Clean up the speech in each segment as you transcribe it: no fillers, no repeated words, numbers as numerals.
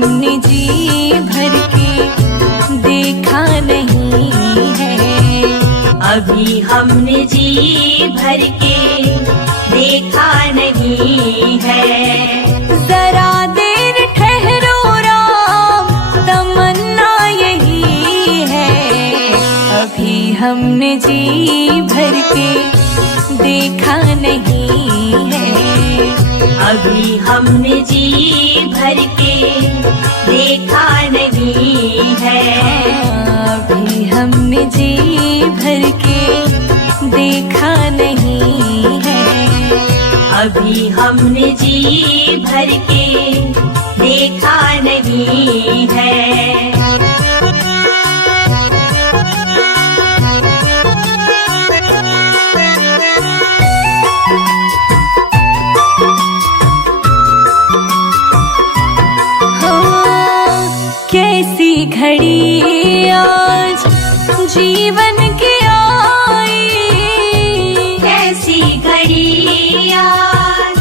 हमने जी भर के देखा नहीं है। अभी हमने जी भर के देखा नहीं है। जरा देर ठहरो राम, तमन्ना यही है। अभी हमने जी भर के देखा नहीं है। अभी हमने जी भर के देखा नहीं है। अभी हमने जी भर के देखा नहीं है। अभी हमने जी भर के देखा नहीं है। कैसी घड़ी आज जीवन की आई, कैसी घड़ी आज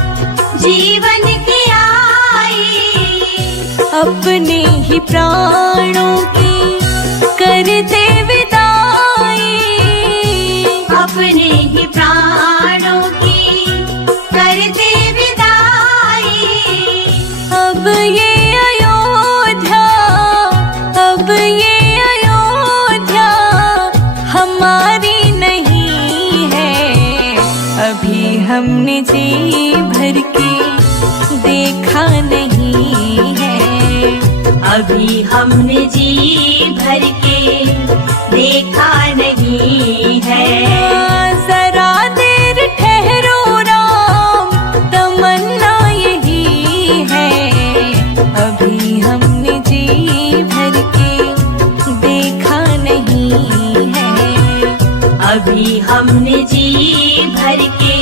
जीवन की आई। अपने ही प्राणों की करते विदाई, अपने ही प्राणों की करते विदाई। अब ये हमारी नहीं है। अभी हमने जी भर के देखा नहीं है। अभी हमने जी भर के देखा नहीं है। जरा देर ठहरो राम, तमन्ना यही है। अभी हमने जी भर के देखा नहीं है। अभी हमने जी भर के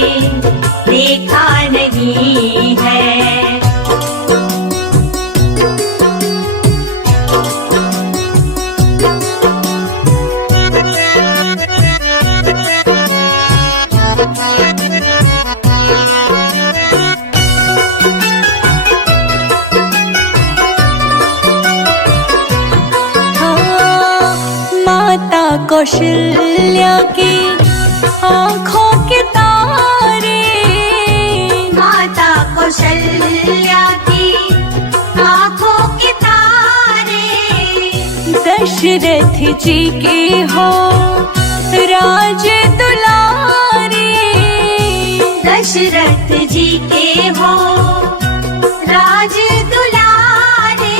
देखा नहीं है। माता कौशल्या की आँखों के तारे, माता कौशल्या की आँखों के तारे। दशरथ जी के हो राज दुलारे, दशरथ जी के हो राज दुलारे।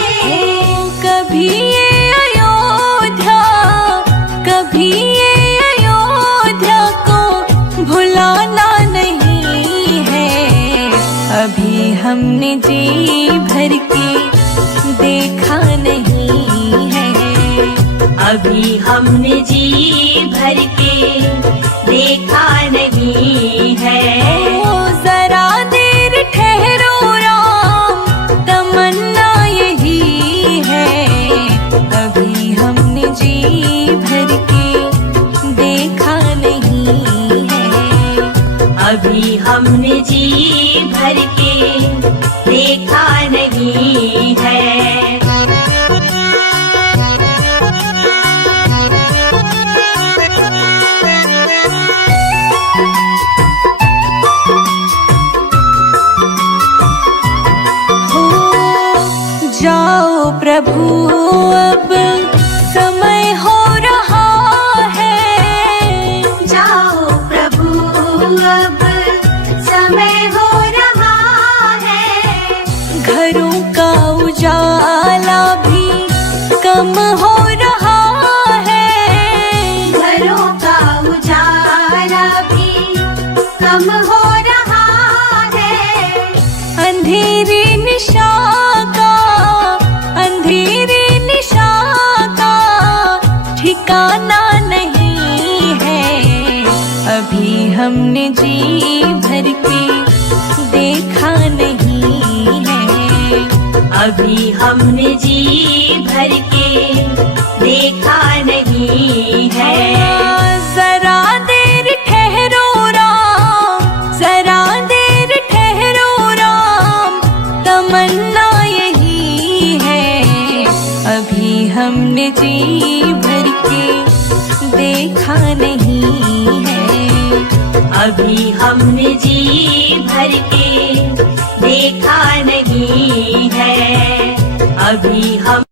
कभी ये अयोध्या, कभी ये अयोध्या को भुलाना नहीं है। अभी हमने जी भर के देखा नहीं है। अभी हमने जी भर के देखा नहीं है। जरा देर ठहरो राम, तमन्ना यही है। अभी हमने जी भर के देखा नहीं है। अभी हमने जी भर के देखा नहीं है। जाओ प्रभु अब समय हो रहा है। जाओ प्रभु अब समय हो रहा है। घरों का उजाला भी कम हो रहा है। घरों का उजाला भी कम हो रहा है। अंधेरी निशा का, अंधेरी निशा का ठिकाना नहीं है। अभी हमने जी भर के देखा नहीं है। अभी हमने जी भर के देखा नहीं है। जरा देर ठहरो राम, जरा देर ठहरो राम, तमन्ना यही है। हमने जी भर के देखा नहीं है। अभी हमने जी भर के देखा नहीं है। अभी हम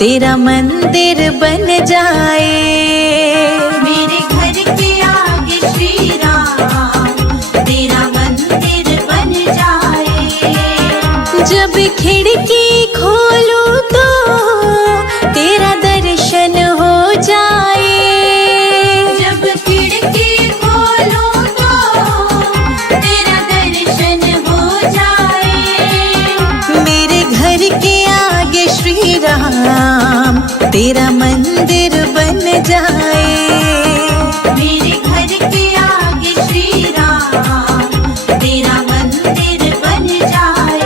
तेरा मंदिर बन जाए। मेरे घर के आगे श्री राम तेरा मंदिर बन जाए। जब खिड़की खोलूं तो तेरा दर्शन हो जाए। जब खिड़की खोलूं तो तेरा दर्शन हो जाए। मेरे घर के आगे श्री राम तेरा मंदिर बन जाए। मेरे घर के आगे श्री राम तेरा मंदिर बन जाए।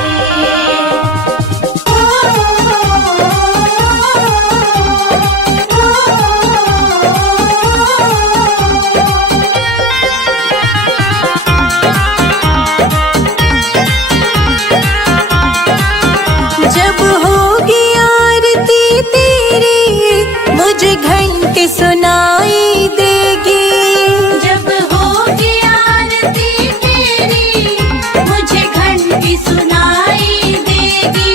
जब होगी आरती तेरी मुझे घंटी सुनाई देगी। जब होगी आरती तेरी मुझे घंटी सुनाई देगी।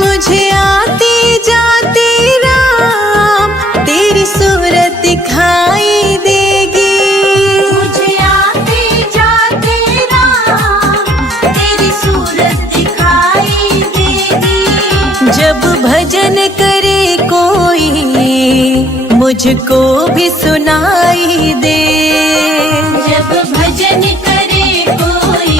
मुझे आते जाते राम तेरी सूरत दिखाई देगी। मुझे आते जाते राम तेरी सूरत दिखाई देगी। जब भजन करे कोई मुझको भी सुनाई दे। जब भजन करे कोई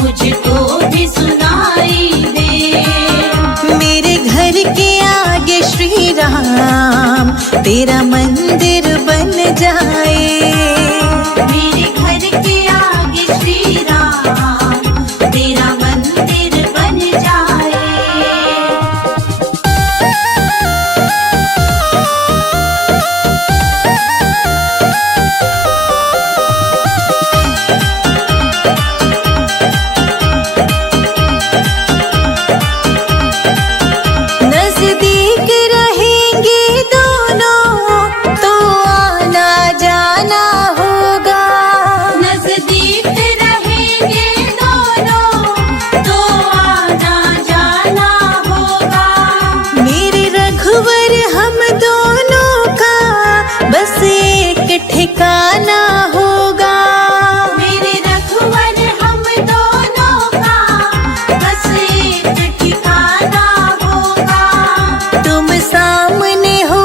मुझको भी सुनाई दे। मेरे घर के आगे श्री राम तेरा मंदिर बन जाए। मेरे घर के आगे श्री राम तेरा मंदिर बन जाए। नजदीक रहेंगे दोनों तो आना जाना होगा। नजदीक रहेंगे दोनों तो आना जाना होगा। मेरे रघुवर हम दोनों का बस एक ठिकाना होगा। मेरे रघुवर हम दोनों का बस एक ठिकाना होगा। तुम सामने हो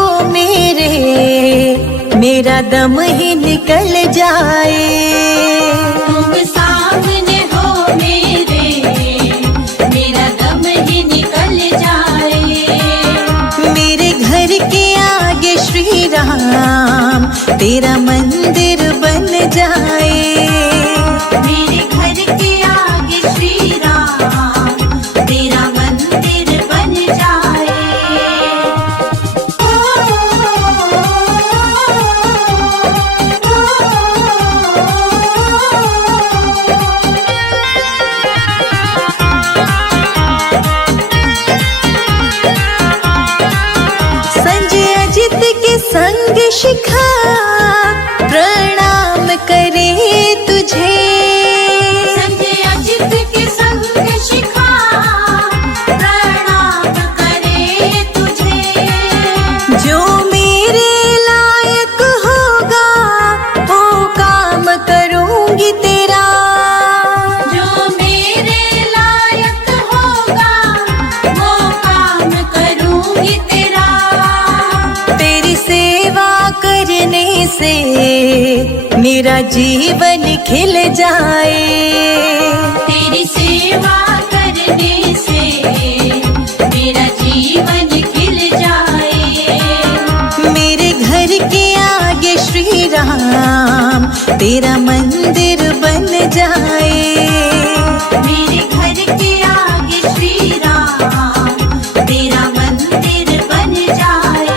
मेरा दम ही निकल जाए। तुम सामने हो मेरा दम ही निकल जाए। मेरे घर के आगे श्री राम तेरा मंदिर बन जाए। मेरे घर के आगे श्री राम तेरा मंदिर बन जाए। संजय अजित के संग शिखा प्रणाम करे तुझे। संजय अजित के संग शिखा प्रणाम करे तुझे। जो मेरे लायक होगा वो काम करूंगी तेरा। जो मेरे लायक होगा वो काम करूंगी तेरा। तेरी सेवा करने से मेरा जीवन खिल जाए। तेरी सेवा करने से मेरा जीवन खिल जाए। मेरे घर के आगे श्री राम तेरा मंदिर बन जाए। मेरे घर के आगे श्री राम तेरा मंदिर बन जाए।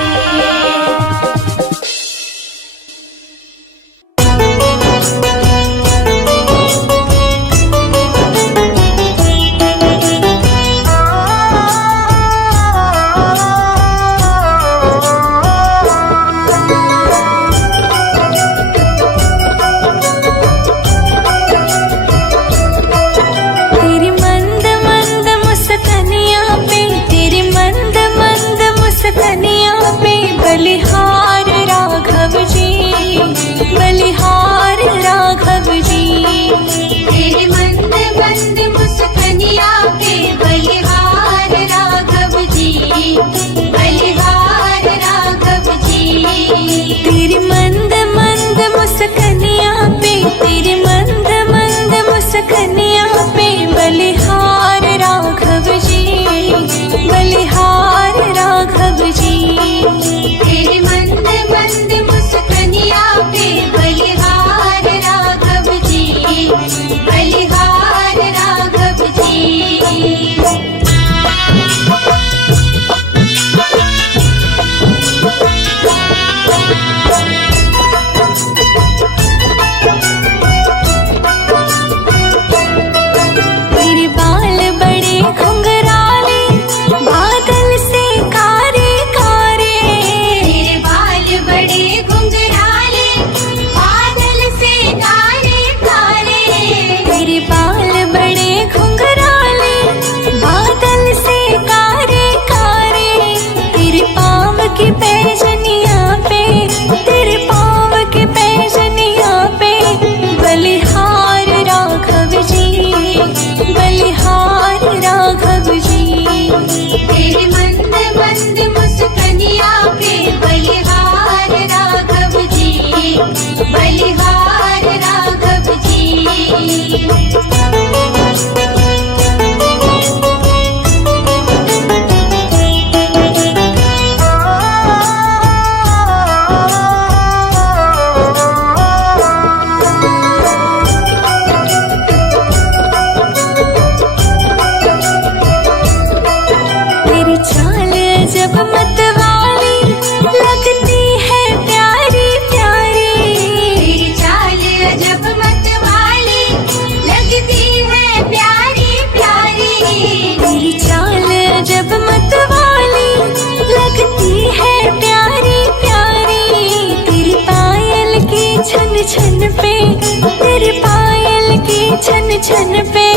छन पे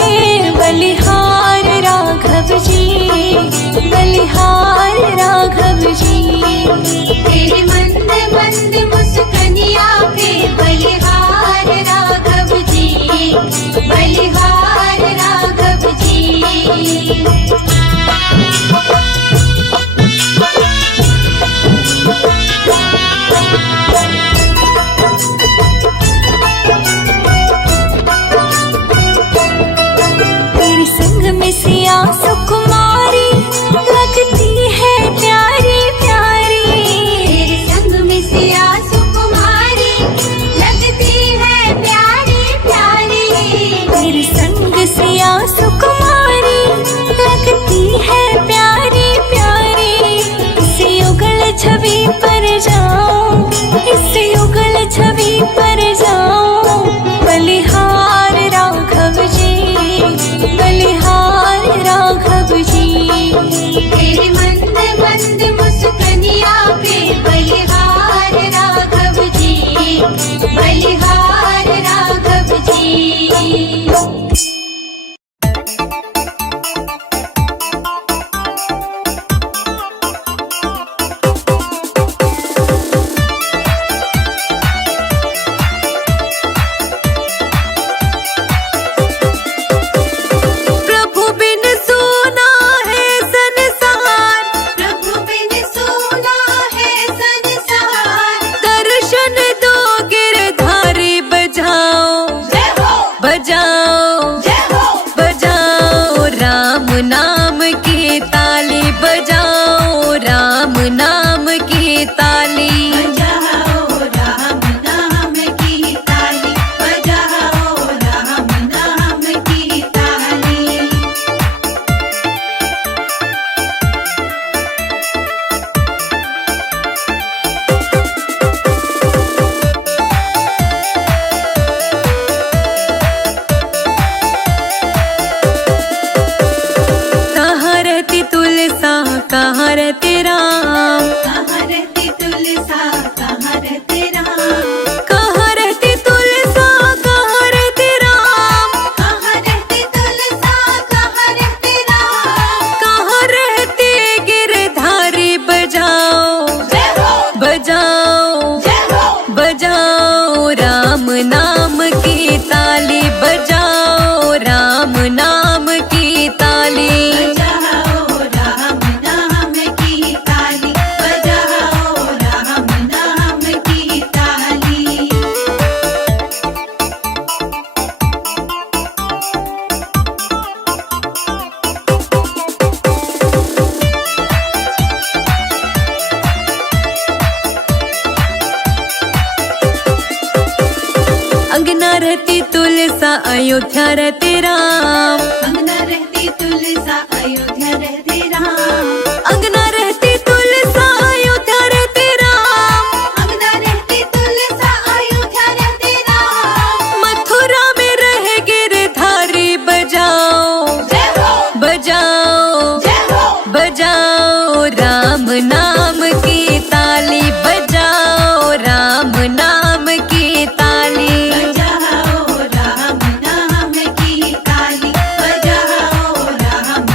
बलिहार राघव जी, बलिहार राघव जी। तेरे मंद मंद मुस्कनिया पे बलिहार राघव जी, बलिहार राघव जी। तेरे संग में सिया सुकुमारी लगती है प्यारी प्यारी। तेरे संग में सिया सुकुमारी लगती है प्यारी प्यारी। तेरे संग सिया सुकुमारी लगती है प्यारी प्यारी। इस युगल छवि पर जाऊं, इस युगल छवि पर जाऊं, बलिहार राघव जी, बलिहार राघव जी। तेरे मंद मंद मुस्कनिया पे बलिहार राघव जी, बलिहार राघव जी। प्रभु बिन सोना है संसार, प्रभु बिन सोना है संसार। दर्शन दो गिरधारी बजाओ, जय हो, बजाओ, जय हो। बजाओ राम नाम की ताली, बजाओ राम नाम की ताली। बजाओ राम नाम की ताली, बजाओ राम नाम की ताली। कहाँ रहती तुलसा, कहाँ रहते राम, कहाँ रहती तुलसा, कहाँ रहते राम। कहाँ रहती तुलसा, कहाँ रहते राम, कहाँ रहती तुलसा, कहाँ रहते राम। कहाँ रहते गिरधारी बजाओ, जय हो, बजाओ, जय हो। बजाओ राम नाम की ताली, बजाओ राम नाम की ताली। बजाओ राम नाम की ताली, बजाओ राम नाम की ताली। अंगना रहती तुलसा, अयोध्या रहते राम, अंगना रहती तुलसा, अयोध्या रहते राम। अंगना रहती तुलसा, अयोध्या रहते राम। अंगना रहती तुलसा, अयोध्या रहते राम। मथुरा में रहे गिरधारी बजाओ, जय हो, बजाओ, जय हो। बजाओ राम नाम की ताली, बजाओ राम नाम की ताली। बजाओ राम नाम की ताली, बजाओ राम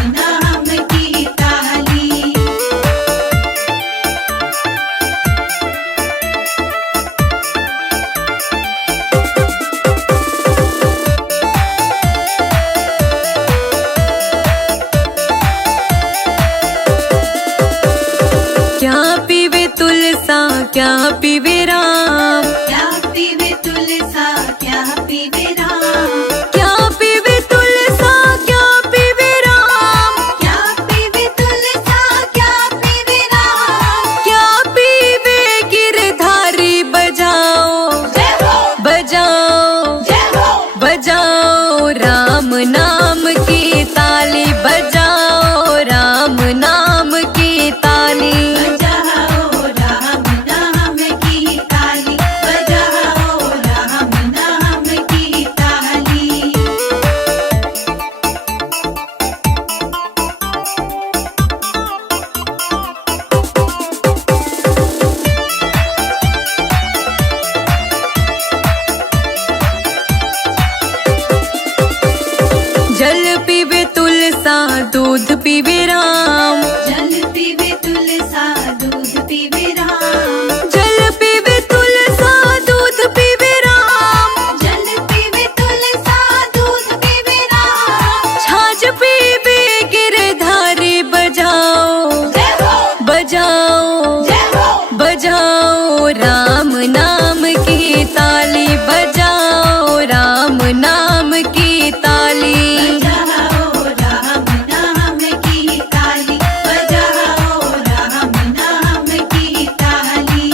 पीवे तुलसा दूध पीवे राम। जल पीवे तुलसा दूध पीवे राम। जल पीवे तुलसा दूध पीवे राम। जल पीवे तुलसा दूध पीवे राम। छाछ पीवे गिरधारी बजाओ जय हो बजाओ जय हो बजाओ राम नाम की ताली बजाओ राम नाम की ताली। बजाओ राम नाम की ताली। बजाओ राम नाम की ताली।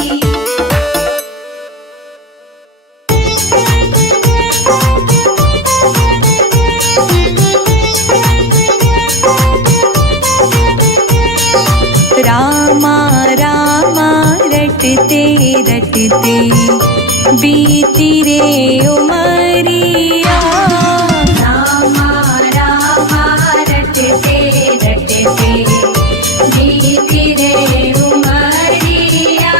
रामा रामा रटते रटते बीती रे उमरिया। रामा रामा रटते रटते बीती रे उमरिया।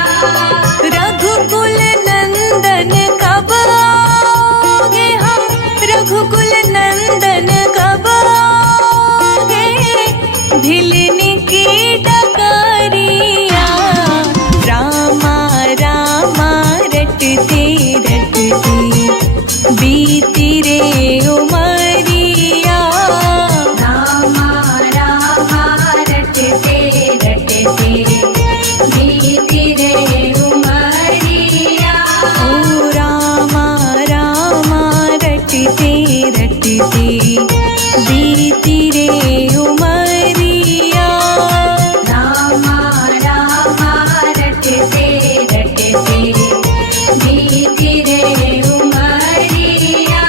रघुकुल नंदन कब आओगे हम रघुकुल नंदन कब आओगे भिलने की डगरिया। रामा रामा रटते रटते बीती रे उमरिया। रामा रामा रटते रटते बीती रे उमरिया। ओ रामा रामा रटते रटते बीती रे उमरिया। रामा रामा रटते रटते बीती रे उमरिया।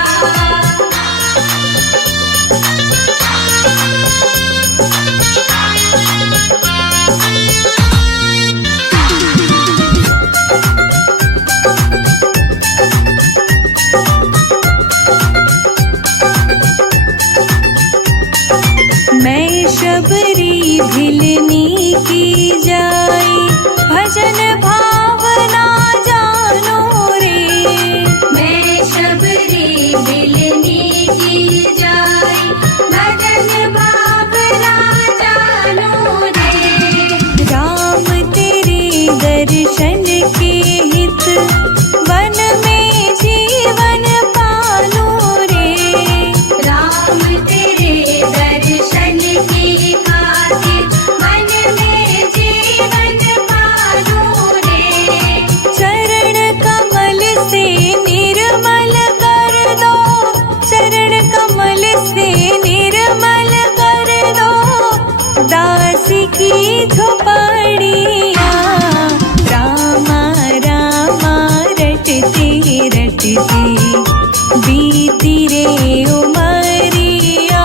मैं शबरी भिलनी की जाई भजन भावना जानो रे। मैं शबरी भिलनी की जाई भजन भावना जानो रे। राम तेरे दर्शन के हित वन में जीवन पालो रे। राम तेरे दर्शन की खातिर मन में जीवन पालो रे। चरण कमल से निर्मल कर दो चरण कमल से निर्मल कर दो दास की झोपड़िया। रामा रामा रटते रटते बीती रे उमरिया।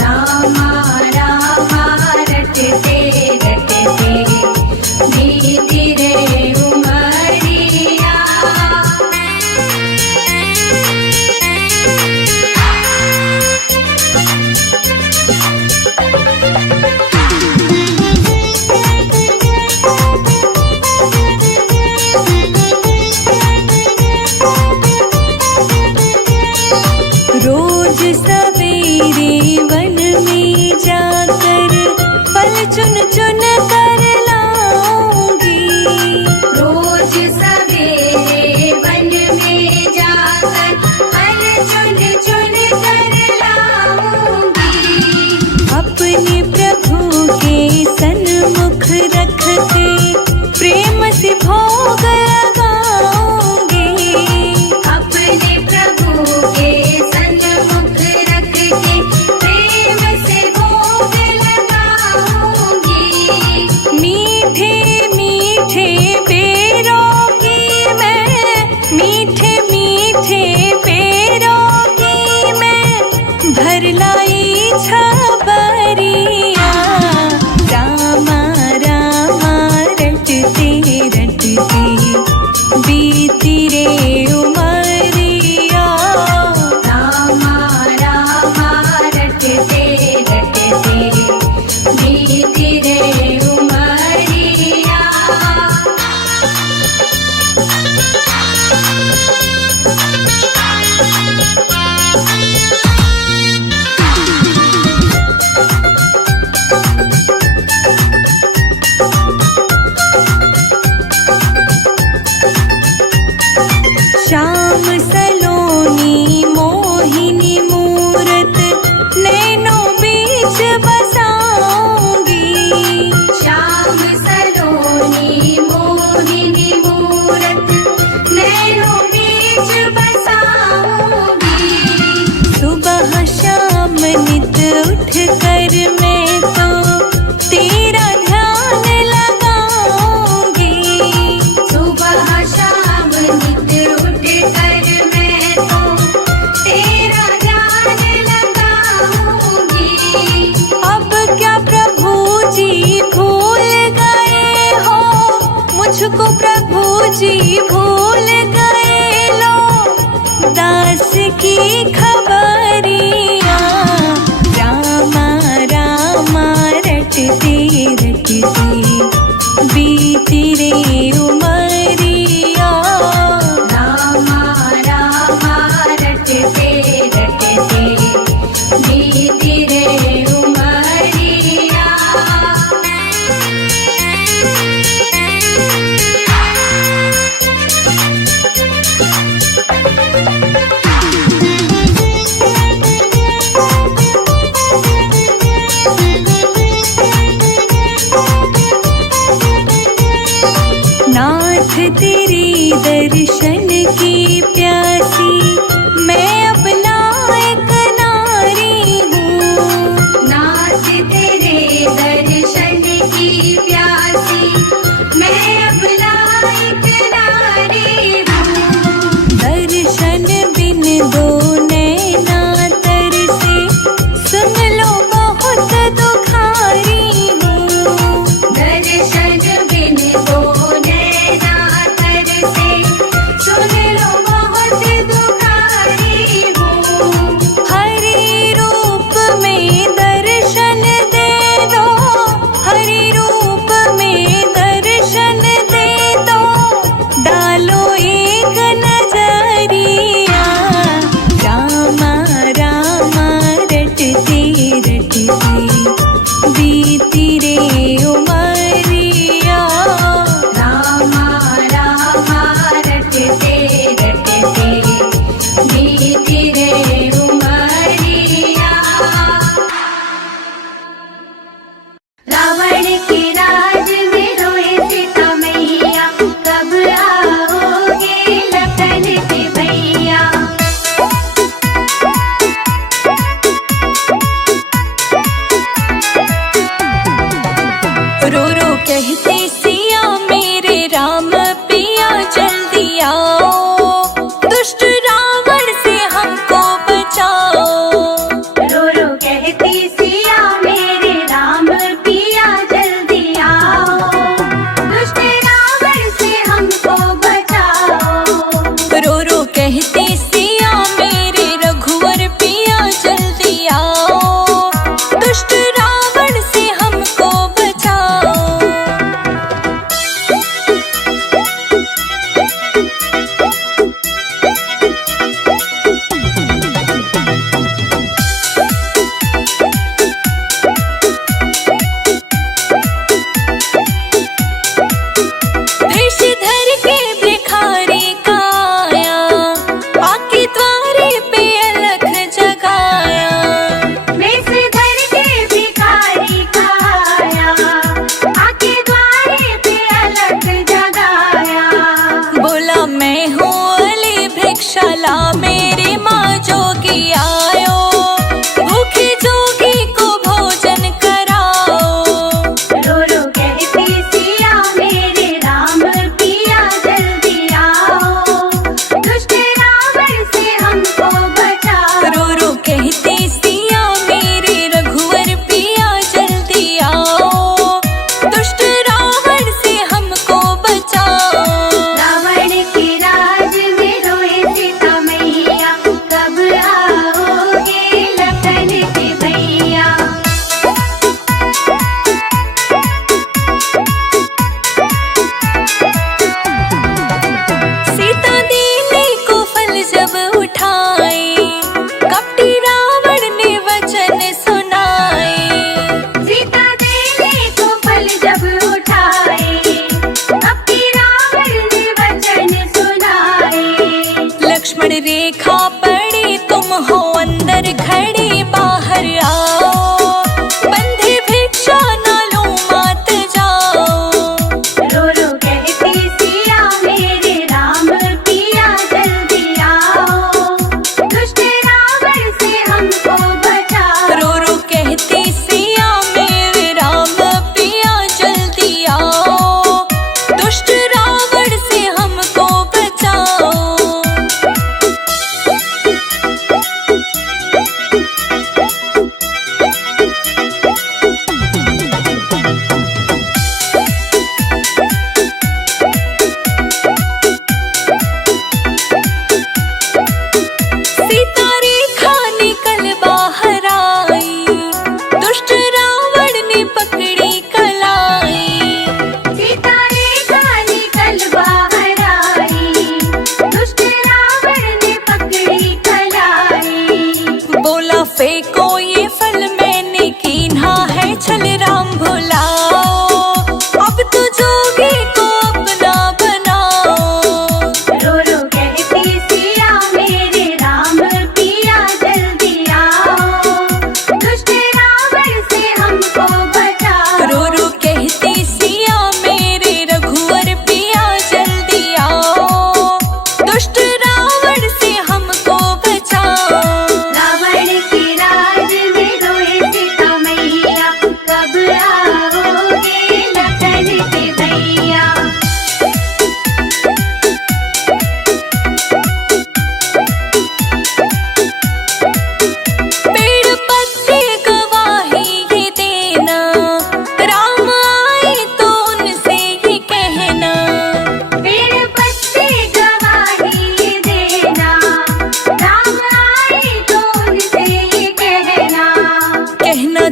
रामा रामा रटते रटते बीती रे उमरिया। रोज सवेरे वन में जाकर फल चुन चुन कर लाऊंगी। रोज सवेरे वन में जाकर फल चुन चुन कर लाऊंगी। अपने प्रभु के सन्मुख रख के प्रेम से भोग लगाऊंगी। अपने प्रभु के सन्मुख रख के प्रेम से भोग लगाऊंगी। मीठे मीठे पेरों की मैं मीठे मीठे पेरों की मैं भर लाई छबरिया। रामा रामा रटते रटते बीती रे उमरिया। रामा रामा रटते रटते बीती रे उमरिया। बीच बसाऊंगी। श्याम सलोनी मोहिनी मूरत नैनों बीच बसाऊंगी। सुबह शाम नित उठ कर मैं तो तेरा ध्यान लगाऊंगी। सुबह शाम नित उठ कर मैं तो तेरा ध्यान लगाऊंगी। अब क्या प्रभु जी भूल गए हो मुझको, प्रभु जी भूल गए लो दास की खबरियाँ। रामा रामा रटते रटते बीती रे उमरिया। रामा रामा रटते रटते बीती रे उमरिया। नाथ तेरे दर्शन की प्यासी मैं अपना एक नारी हूँ।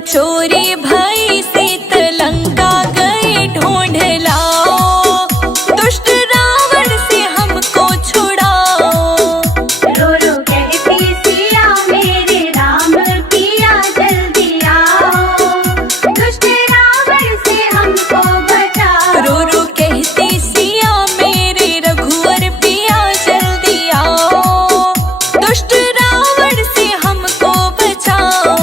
चोरी भई सीत लंका गई ढूंढ लाओ, दुष्ट रावण से हमको छुड़ाओ। रो रो कहती सिया मेरे राम पिया जल्दी आओ, दुष्ट रावण से हमको बचाओ। रो रो कहती सिया मेरे रघुवर पिया जल्दी आओ, दुष्ट रावण से हमको बचाओ।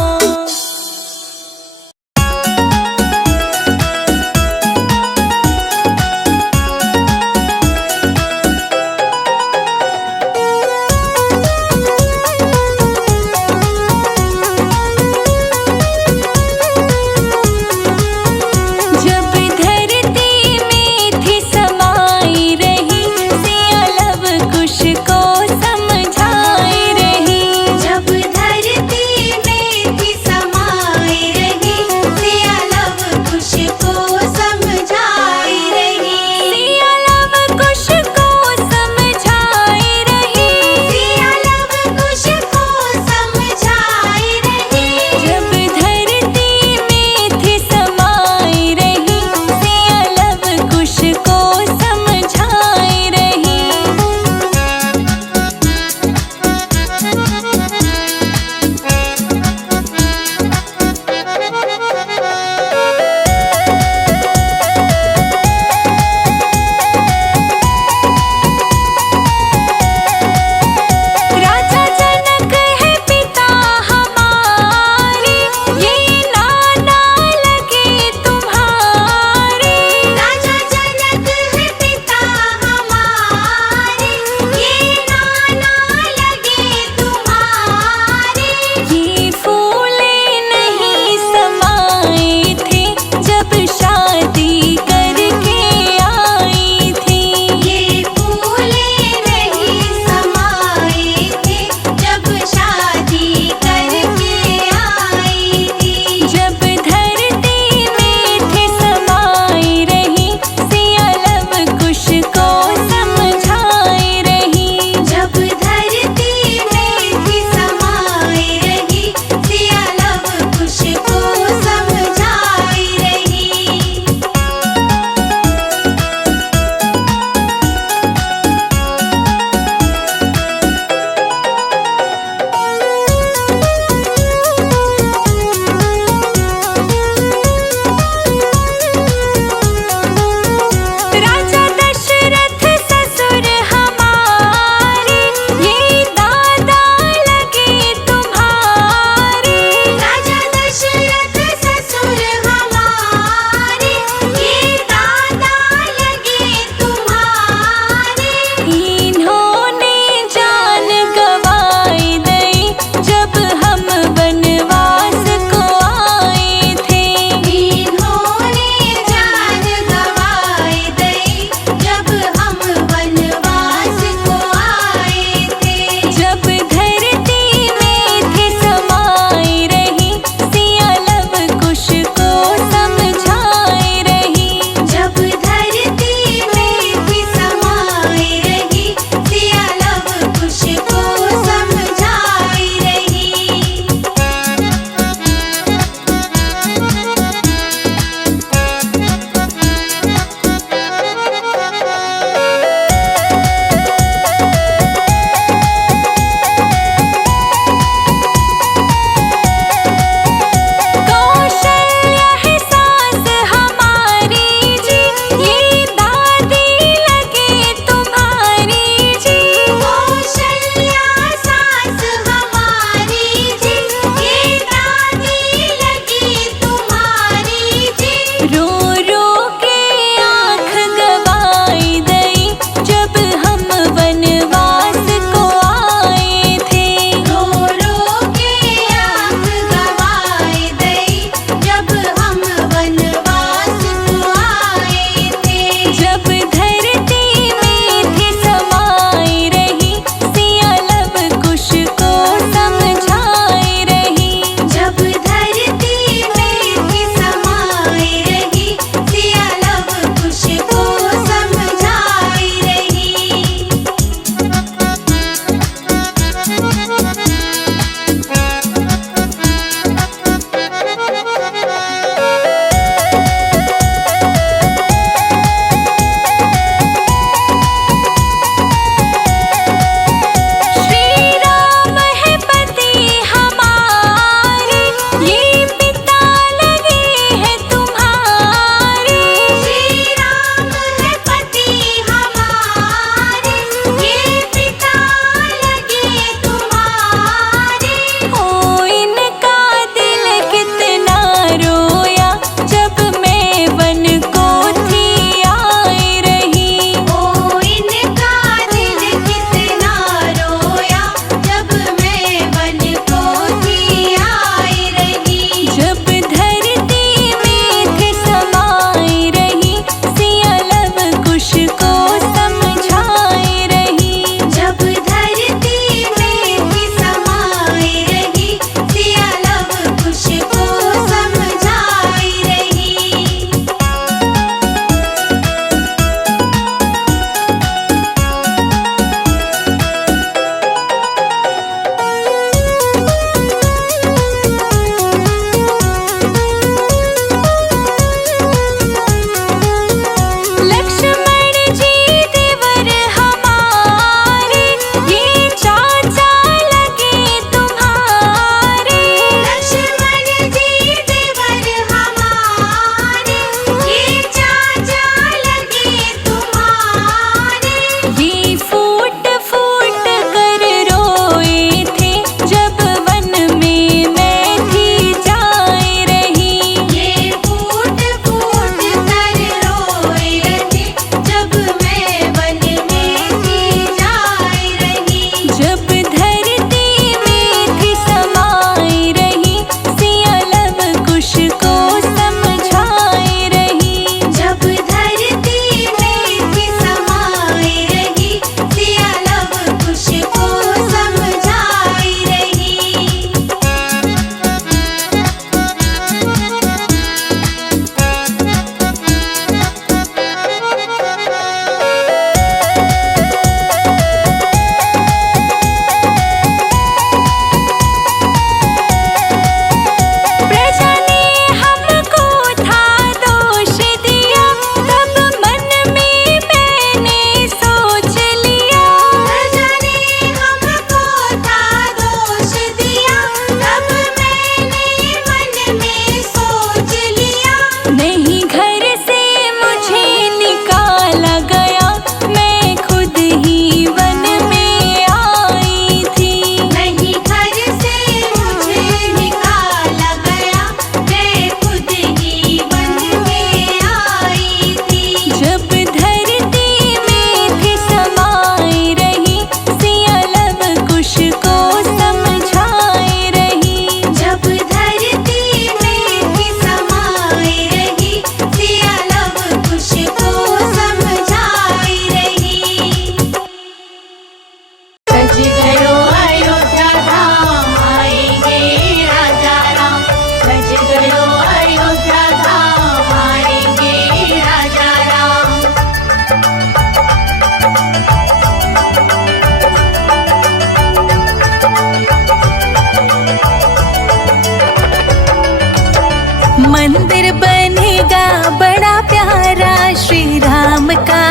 मंदिर बनेगा बड़ा प्यारा श्री राम का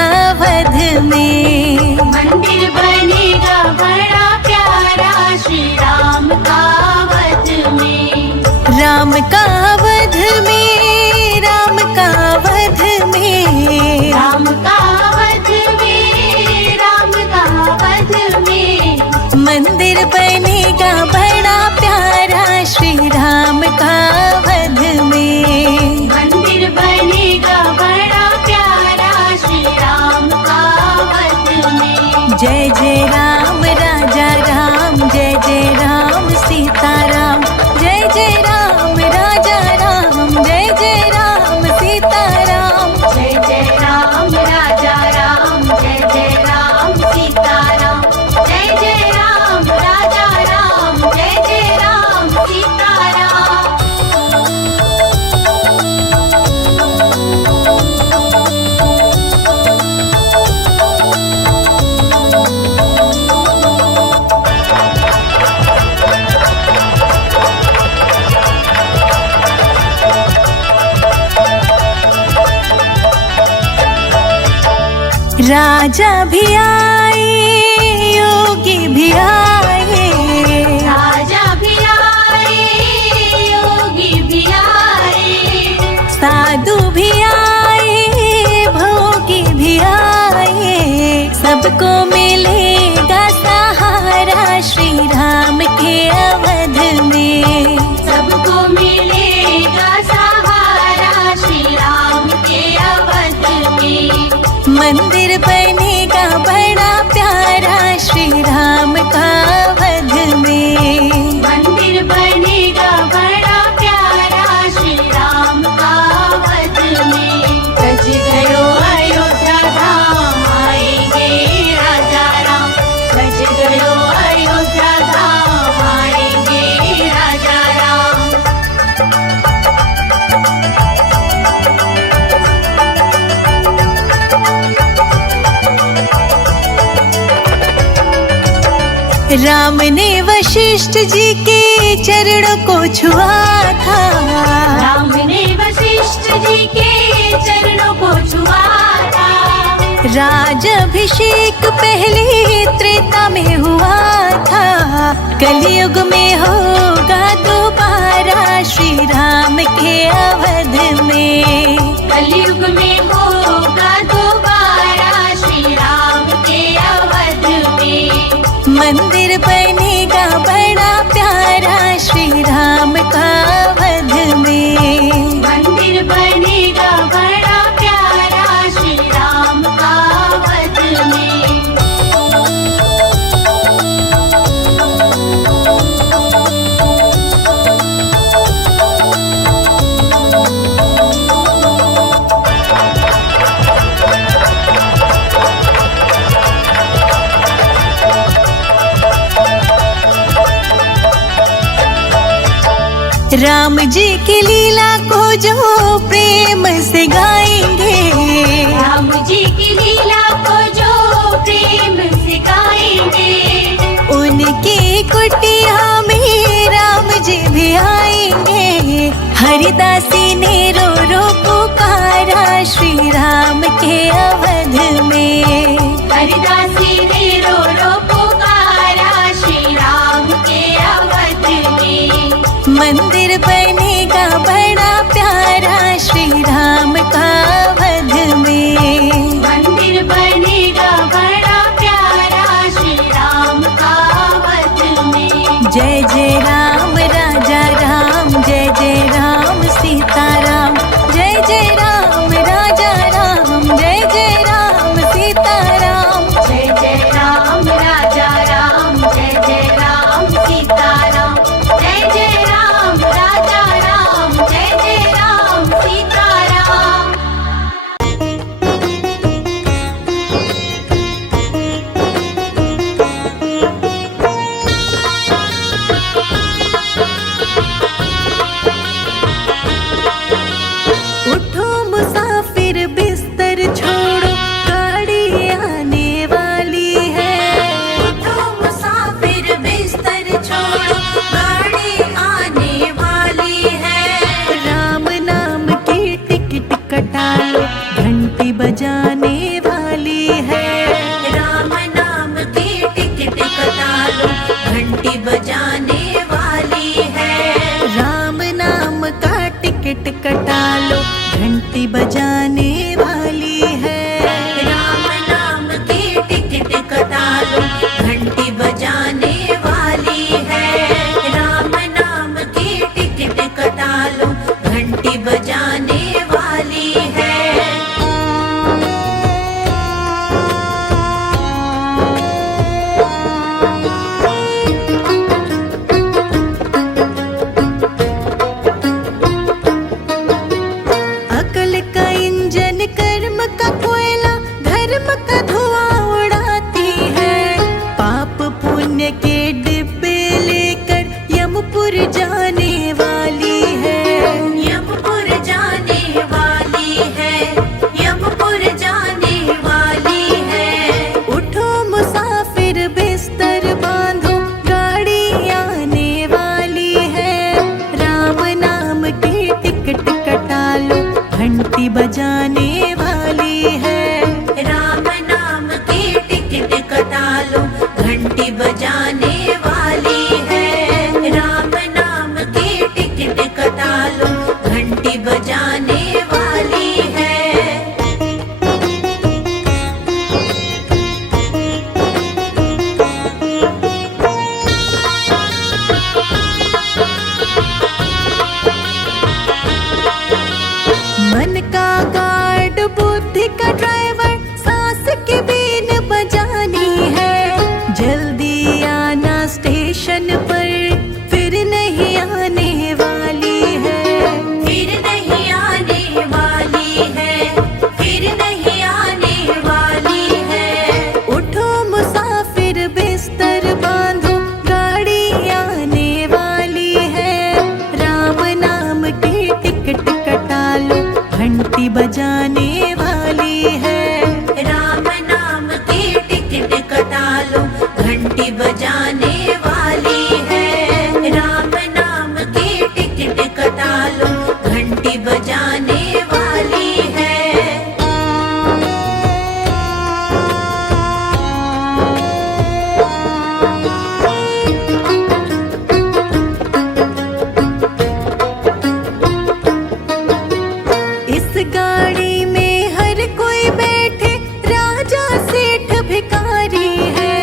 वध में। मंदिर बनेगा बड़ा प्यारा श्री राम का वध में। राम का वध में, राम का वध में, राम का वध में, राम का वध में। मंदिर बनेगा बड़ा प्यारा श्री राम का वध में। मंदिर बनेगा बड़ा प्यारा श्री राम का वध में। जय जय राम राजा राम, जय जय राम सीता राम, जय जय राम राजा राम, जय जय राम सीता राम। जय जय राम राजा राम, जय जय राम सीता राम, जय जय राम राजा राम, जय जय राम सीता राम। राजा भी आए, योगी भी आए, राजा भी आए, योगी भी आए, साधु भी आए, भोगी भी आए। सबको मिलेगा सहारा श्री राम के अवध में। सबको मिलेगा सहारा श्री राम के अवध में। मंदिर बनेगा बड़ा प्यारा श्री राम का वध में। मंदिर बनेगा बड़ा प्यारा श्री राम का वध में। सज गयो अयोध्या धाम, आएंगे राजा राम। सज गयो अयोध्या धाम, आएंगे राजा राम। राम ने वशिष्ठ जी के चरणों को छुआ था। राम ने वशिष्ठ जी के चरणों को छुआ था। राजाभिषेक पहले त्रेता में हुआ था। कलयुग में होगा दोबारा श्री राम के अवध में। कलयुग में होगा दोबारा श्री राम के अवध में। मंदिर बनेगा बड़ा प्यारा श्री राम का वध में। मंदिर बनेगा बड़ा प्यारा श्री राम का वध में। राम जी की लीला को जो प्रेम से गाएंगे, राम जी की लीला को जो प्रेम से गाएंगे, उनकी कुटिया में राम जी भी आएंगे। हरिदासी ने रो रो पुकारा श्री राम के अवध में। हरिदासी ने रो रो पुकारा श्री राम के अवध में। मंदिर बनेगा बड़ा प्यारा श्री राम का वध में। मंदिर बनेगा बड़ा प्यारा श्री राम का वध में। जय जय राम राजा राम, जय जय राम सीता टिकट कटा लो, घंटी बजाने वाली है। राम नाम की टिकट कटा लो, घंटी बजाने वाली है। राम नाम की टिकट कटा लो, घंटी बजाने वाली है। अकल का इंजन, कर्म का कोयला, धर्म का धुआं उड़ाती है। पाप पुण्य के डिब्बे लेकर यमपुर जाने वाली है। यमपुर जाने वाली है, यमपुर जाने वाली है। उठो मुसाफिर बिस्तर बांधो, गाड़ी आने वाली है। राम नाम की टिकट कटा लो, घंटी बजाने वाली है। राम नाम की टिकट कटा लो, घंटी बजाने वाली है। राम नाम की टिकट कटा लो, घंटी बजाने वाली है। मन का गार्ड, बुद्धि का ड्राइवर, सांस की बीन बजानी है। जल्दी आना स्टेशन पर, फिर नहीं आने वाली है। फिर नहीं आने वाली है, फिर नहीं आने वाली है। उठो मुसाफिर बिस्तर बांधो, गाड़ी आने वाली है। राम नाम की टिकट कटा लो, घंटी बजाने वाली है। राम नाम की टिकट कटा लो, घंटी बजाने वाली है। राम नाम की टिकट कटा लो, घंटी बजाने वाली है। इस गाड़ी में हर कोई बैठे, राजा सेठ भिखारी है।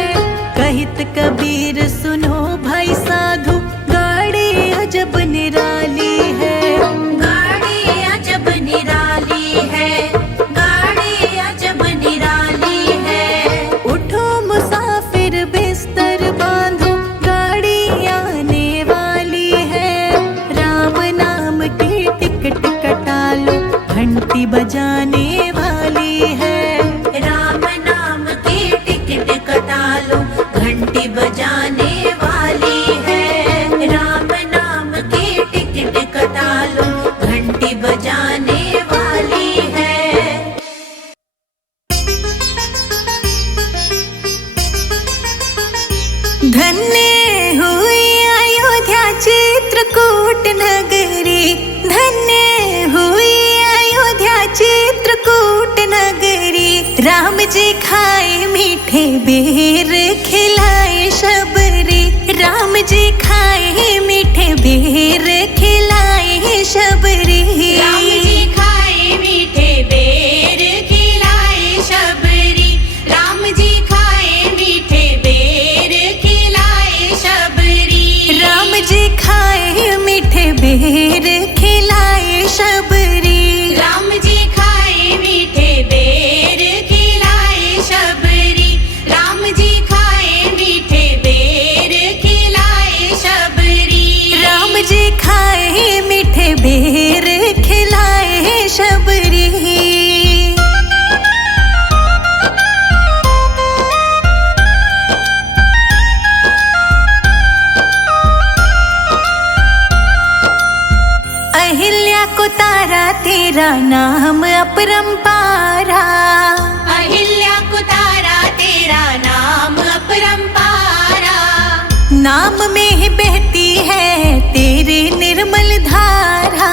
कहित कबीर सुनो भाई साधु, गाड़ी अजब निराली है। गाड़ी अजब निराली है, गाड़ी अजब निराली है। उठो मुसाफिर बिस्तर बांधो, गाड़ी आने वाली है। राम नाम की टिकट कटा लो, घंटी बजाने वाली है। राम नाम की टिकट कटा लो, घंटी बजाने वाली है। राम नाम की टिकट कटा लो, घंटी बजाने वाली है। धन्य हुई अयोध्या चित्रकूट नगरी, धन्य हुई अयोध्या चित्रकूट नगरी। राम जी खाए मीठे बेर, खिलाए शबरी। राम जी खाए मीठे बेर, खिलाए शबरी। राम जी खाए मीठे बेर, खिलाए शबरी। राम जी खाए मीठे बेर, खिलाए शबरी। राम जी खाए मीठे बेर, खिलाए शबरी। राम जी खाए मीठे बेर, खिलाए शबरी। राम जी खाए मीठे बेर, खिलाए शबरी। राम जी खाए मीठे बेर, खिलाए शबरी। अहिल्या को तारा, तेरा नाम अपरंपारा। अहिल्या को तारा, तेरा नाम अपरंपारा। नाम में ही बहती है तेरी निर्मल धारा।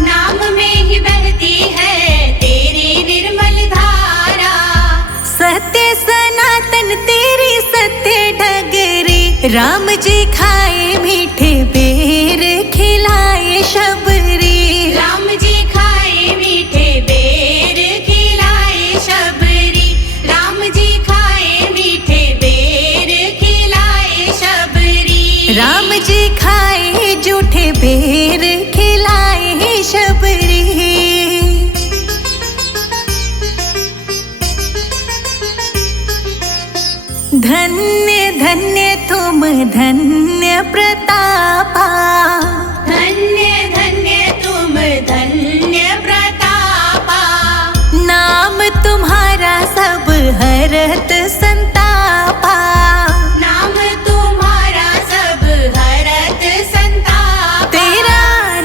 नाम में ही बहती है तेरी निर्मल धारा। सत्य सनातन तेरी सत्य डगरी। राम जी खाए मीठे बेर, खिलाए शबरी। बेर खिलाए शबरी। धन्य धन्य तुम धन्य प्रतापा, धन्य धन्य तुम धन्य प्रतापा। नाम तुम्हारा सब हरत संतापा। नाम तुम्हारा सब हरत संतापा। तेरा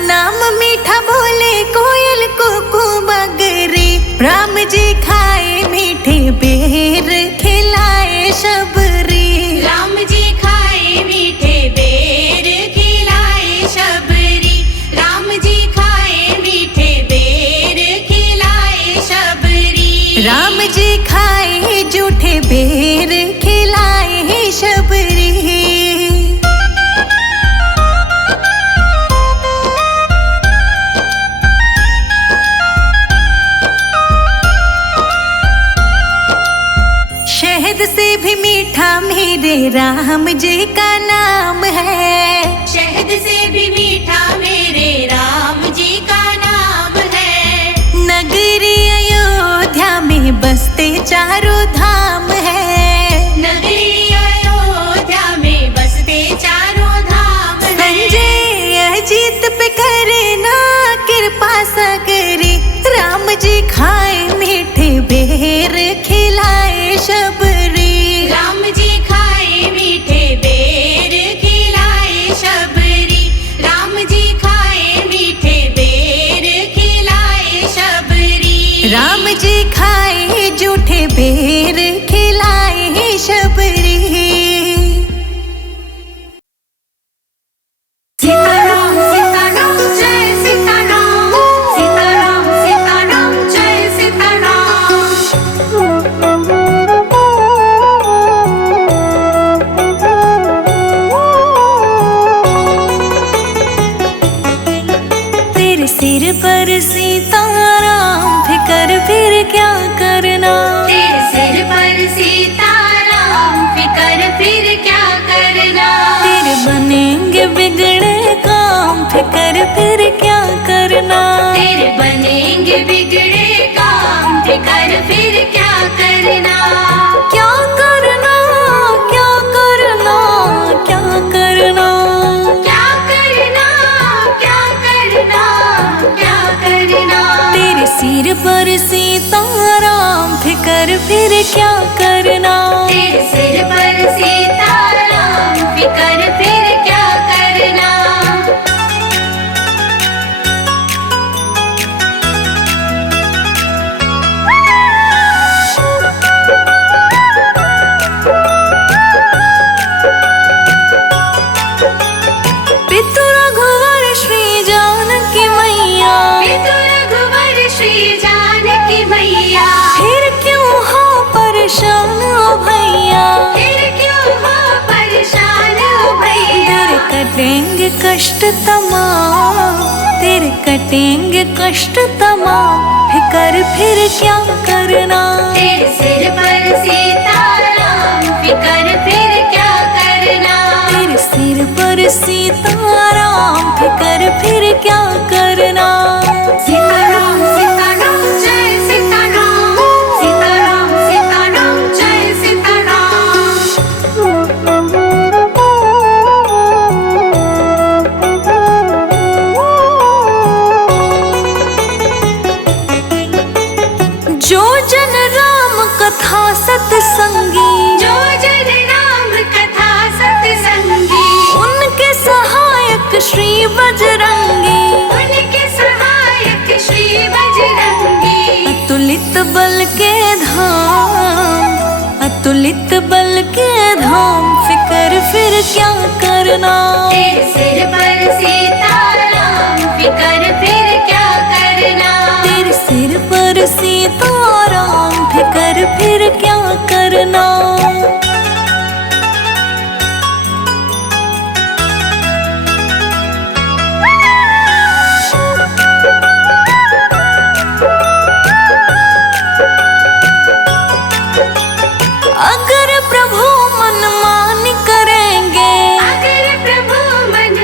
नाम मीठा बोले कोयल कुकू मगरी। राम जी खाए मीठे बेर खिलाए शबरी। राम जी खाए मीठे बेर खिलाए शबरी। राम जी खाए मीठे बेर खिलाए शबरी। राम जी खाए जूठे बेर खिलाए शबरी। शहद से भी मीठा मेरे राम जी का नाम है। शहद से भी मीठा मेरे राम जी का नाम है। नगरी अयोध्या में बसते चारों धाम है। नगरी अयोध्या में बसते चारों धाम है। संजय अजीत पे करना कृपा सगरी। राम जी खाए मीठे बेर खिलाए शबरी। राम जी खाए मीठे बेर खिलाए शबरी। राम जी खाए मीठे बेर खिलाए शबरी। राम जी खाए जूठे बेर खिलाए शबरी। सीताराम सीताराम जय सीताराम। सीताराम सीताराम जय सीताराम। तेरे सिर पर सीताराम फिकर फिर क्या करना। तेरे सिर पर सीताराम फिकर फिर क्या करना। तेरे बनेंगे बिगड़े काम फिकर फिर क्या करना। तेरे बनेंगे बिगड़े काम फिकर फिर क्या करना। क्या करना क्या करना क्या करना। क्या करना क्या करना क्या करना। तेरे सिर पर सीताराम फिकर फिर क्या करना। तेरे सिर पर सीताराम फिकर फिर क्या करना। पितु रघुवर श्री जानकी मैया। पितु रघुवर श्री जानकी मैया। फिर क्यों हो परेशान ओ भैया। फिर क्यों हो परेशान ओ भैया। तेरे कटेंगे कष्ट तमाम। तेरे कटेंगे कष्ट तमाम फिकर फिर क्या करना। तेरे सिर पर सीताराम फिकर फिर क्या करना। तेरे सिर पर सीताराम फिकर फिर क्या करना। सीताराम सीताराम जय सीताराम। सीताराम सीताराम जय सीताराम। जो जन राम कथा सत्संगी। जो जन राम कथा सत्संगी। उनके सहायक श्री बजरंगी। उनके सहायक श्री बजरंगी। अतुलित बल के धाम। अतुलित बल के धाम फिकर फिर क्या करना। तेरे सिर पर सीताराम फिकर फिर क्या करना। तेरे सिर पर सीताराम फिकर फिर क्या करना। अगर प्रभु मनमानी करेंगे। अगर प्रभु मन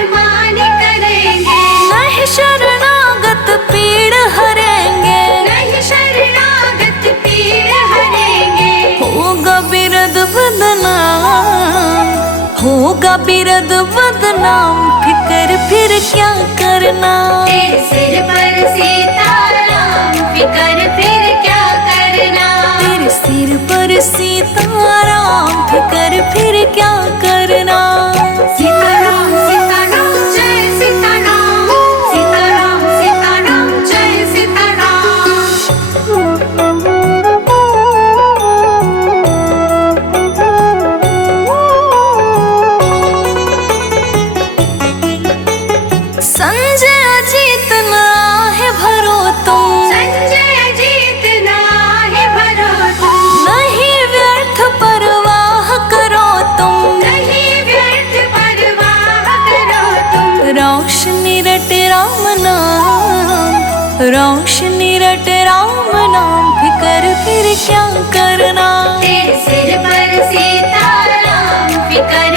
बिरद बदनाम, फिकर फिर क्या करना। तेरे सिर पर सीताराम, फिकर फिर क्या करना। तेरे सिर पर सीताराम, फिकर फिर क्या करना। सीताराम सीताराम जय सीताराम, सीताराम सीताराम जय सीताराम। संजय अजीत नाहे भरो तुम, संजय जीत नाहि भरो तुम, नहीं व्यर्थ परवाह करो तुम। नहीं व्यर्थ परवाह करो तुम। रोशनी रट राम नाम, रोशनी रट राम नाम, फिकर फिर क्या करना। तेरे सिर पर सीताराम, फिकर